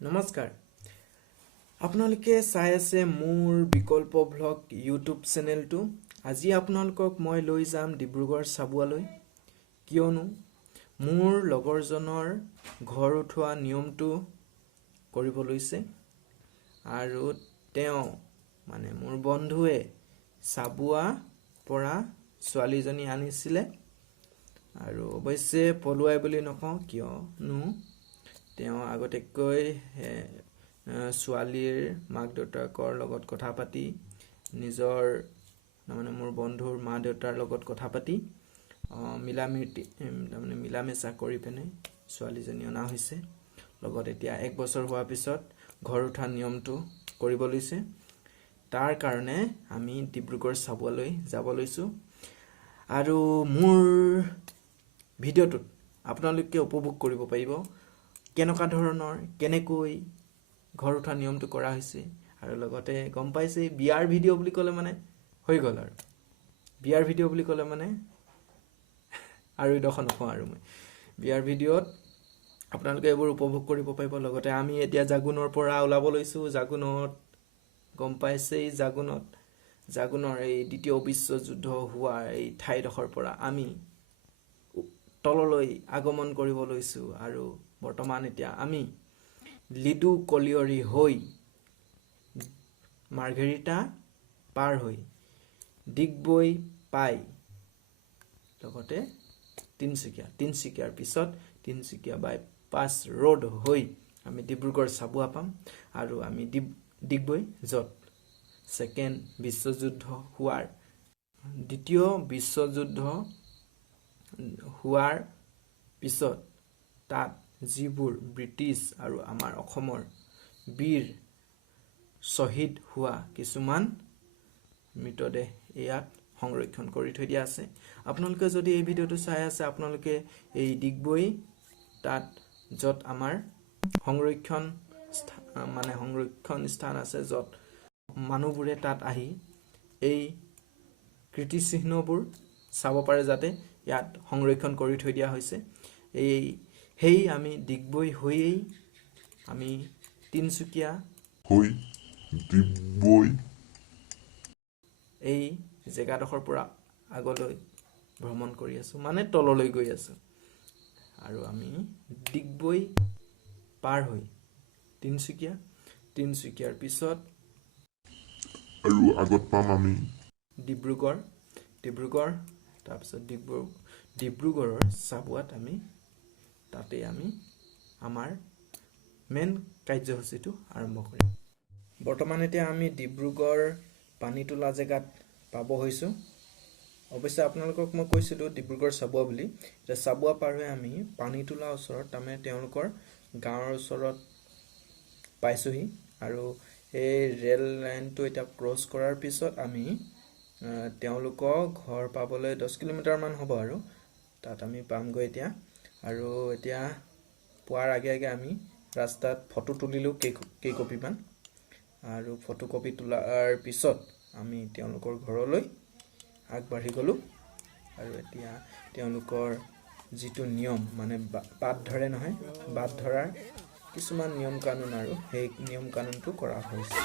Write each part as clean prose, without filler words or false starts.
নমস্কাৰ আপোনালোকে চাই আছে মোৰ বিকল্প ব্লগ ইউটিউব চেনেলটো আজি আপোনালোকক মই লৈ যাম ডিব্ৰুগড় চাবুৱালৈ কিয়নো মোৰ লগৰজনৰ ঘৰ উঠোৱা নিয়মটো কৰিব লৈছে আৰু তেওঁ মানে মোৰ বন্ধুৱে চাবুৱা পৰা ছোৱালীজনী আনিছিলে আৰু অৱশ্যে পলুৱাই বুলি নকওঁ কিয়নো তেওঁ আগতেকৈ ছোৱালীৰ মাক দেউতাকৰ লগত কথা পাতি নিজৰ মানে মোৰ বন্ধুৰ মা দেউতাৰ লগত কথা পাতি মিলামেচা কৰি পেনে ছোৱালীজনী অনা হৈছে লগত এতিয়া 1 বছৰ হোৱাৰ পিছত ঘৰ উঠা নিয়মটো কৰিব লৈছে তাৰ কাৰণে আমি ডিব্ৰুগড় চাবুৱালৈ যাব লৈছো আৰু মোৰ ভিডিঅ'টোত আপোনালোকে উপভোগ কৰিব পাৰিব কেনেকুৱা ধৰণৰ কেনেকৈ ঘৰ উঠা নিয়মটো কৰা হৈছে আৰু লগতে গম পাইছে বিয়াৰ ভিডিঅ' বুলি ক'লে মানে হৈ গ'ল আৰু বিয়াৰ ভিডিঅ' বুলি ক'লে মানে আৰু ইডখন নকওঁ আৰু মই বিয়াৰ ভিডিঅ'ত আপোনালোকে এইবোৰ উপভোগ কৰিব পাৰিব লগতে আমি এতিয়া জাগুনৰ পৰা ওলাব লৈছো জাগুনত গম পাইছে জাগুনৰ এই দ্বিতীয় বিশ্বযুদ্ধ হোৱা এই ঠাইডখৰ পৰা আমি তললৈ আগমন কৰিব লৈছো আৰু বৰ্তমান এতিয়া আমি লিডু কলিয়ৰি হৈ মাৰ্ঘেৰিটা পাৰ হৈ ডিগবৈ পাই লগতে তিনচুকীয়াৰ পিছত তিনচুকীয়া বাইপাছ ৰোড হৈ আমি ডিব্ৰুগড় চাবুৱা পাম আৰু আমি ডিগবৈ য'ত দ্বিতীয় বিশ্বযুদ্ধ হোৱাৰ পিছত তাত যিবোৰ ব্ৰিটিছ আৰু আমাৰ অসমৰ বীৰ শ্বহীদ হোৱা কিছুমান মৃতদেহ ইয়াত সংৰক্ষণ কৰি থৈ দিয়া আছে আপোনালোকে যদি এই ভিডিঅ'টো চাই আছে আপোনালোকে এই ডিগবৈ তাত য'ত আমাৰ সংৰক্ষণ স্থান আছে য'ত মানুহবোৰে তাত আহি এই কীৰ্তিচিহ্নবোৰ চাব পাৰে যাতে ইয়াত সংৰক্ষণ কৰি থৈ দিয়া হৈছে হেই আমি ডিগবৈ হৈয়েই আমি তিনচুকীয়া হৈ ডিগবৈ এই জেগাডখৰ পৰা আগলৈ ভ্ৰমণ কৰি আছো মানে তললৈ গৈ আছো আৰু আমি ডিগবৈ পাৰ হৈ তিনচুকীয়াৰ পিছত আৰু আগত পাম আমি ডিব্ৰুগড় তাৰপিছত ডিব্ৰুগড়ৰ চাবুৱাত আমি তাতে আমি আমাৰ মেইন কাৰ্যসূচীটো আৰম্ভ কৰিম বৰ্তমান এতিয়া আমি ডিব্ৰুগড় পানীতোলা জেগাত পাব হৈছো অৱশ্যে আপোনালোকক মই কৈছিলো ডিব্ৰুগড় চাবুৱা বুলি যে চাবুৱা পাৰ হৈ আমি পানীতোলা ওচৰত তাৰমানে তেওঁলোকৰ গাঁৱৰ ওচৰত পাইছোহি আৰু এই ৰেল লাইনটো এতিয়া ক্ৰছ কৰাৰ পিছত আমি তেওঁলোকৰ ঘৰ পাবলৈ 10 কিলোমিটাৰ মান হ'ব আৰু তাত আমি পামগৈ এতিয়া আৰু এতিয়া পোৱাৰ আগে আমি ৰাস্তাত ফটো তুলিলো কেইকপিমান আৰু ফটোকপি তোলাৰ পিছত আমি তেওঁলোকৰ ঘৰলৈ আগবাঢ়ি গলো আৰু এতিয়া তেওঁলোকৰ যিটো নিয়ম মানে বাট ধৰে নহয় বাট ধৰাৰ কিছুমান নিয়ম কানুন আৰু সেই নিয়ম কানুনটো কৰা হৈছে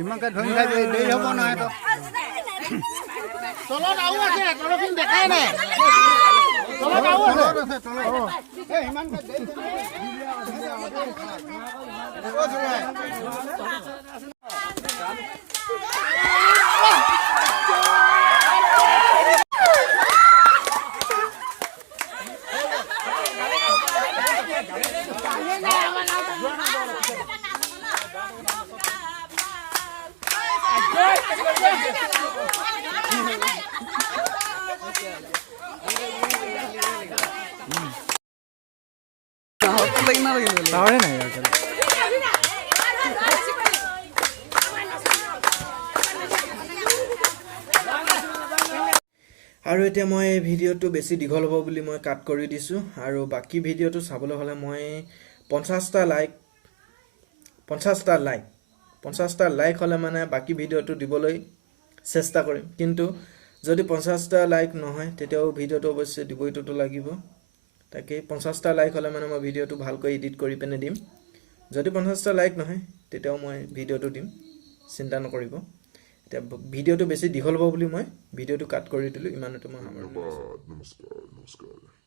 ইমানকে ধৰি খাই দেৰি হ'ব নহয় তো তলত আও আছে তলখিনি দেখাই নাই তলত আও আছে এই ইমানকে টাৱাৰে নাই ইয়াত। আৰু এতিয়া মই এই ভিডিঅ'টো বেছি দীঘল হ'ব বুলি মই কাট কৰি দিছোঁ আৰু বাকী ভিডিঅ'টো চাবলৈ হ'লে মই 50টা লাইক হ'লে মানে বাকী ভিডিঅ'টো দিবলৈ চেষ্টা কৰিম কিন্তু যদি 50টা লাইক নহয় তেতিয়াও ভিডিঅ'টো অৱশ্যে দিবইতো লাগিব তাকে 50টা লাইক হ'লে মানে মই ভিডিঅ'টো ভালকৈ এডিট কৰি পিনে দিম যদি 50টা লাইক নহয় তেতিয়াও মই ভিডিঅ'টো দিম চিন্তা নকৰিব এতিয়া ভিডিঅ'টো বেছি দীঘল হ'ব বুলি মই ভিডিঅ'টো কাট কৰি দিলোঁ ইমানতে মই সামৰণি মাৰিছোঁ। নমস্কাৰ